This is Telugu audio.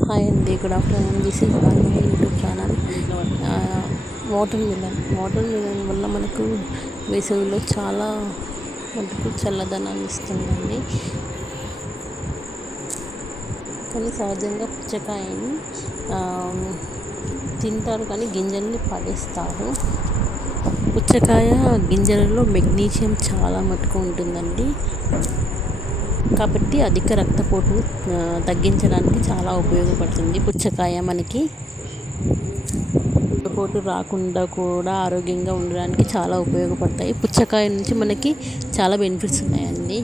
హాయ్ అండి, good afternoon. This is Bhanu YouTube channel. Water melon వల్ల మనకు వేసవిలో చాలా మటుకు చల్లదనాన్ని ఇస్తుందండి. కానీ సహజంగా పుచ్చకాయని ఆ, తింటారు, కానీ గింజల్ని పడేస్తారు. పుచ్చకాయ గింజలలో మెగ్నీషియం చాలా మటుకు ఉంటుందండి. కాబట్టి అధిక రక్తపోటును తగ్గించడానికి చాలా ఉపయోగపడుతుంది పుచ్చకాయ. మనకి రక్తపోటు రాకుండా కూడా ఆరోగ్యంగా ఉండడానికి చాలా ఉపయోగపడతాయి. పుచ్చకాయ నుంచి మనకి చాలా బెనిఫిట్స్ ఉన్నాయండి.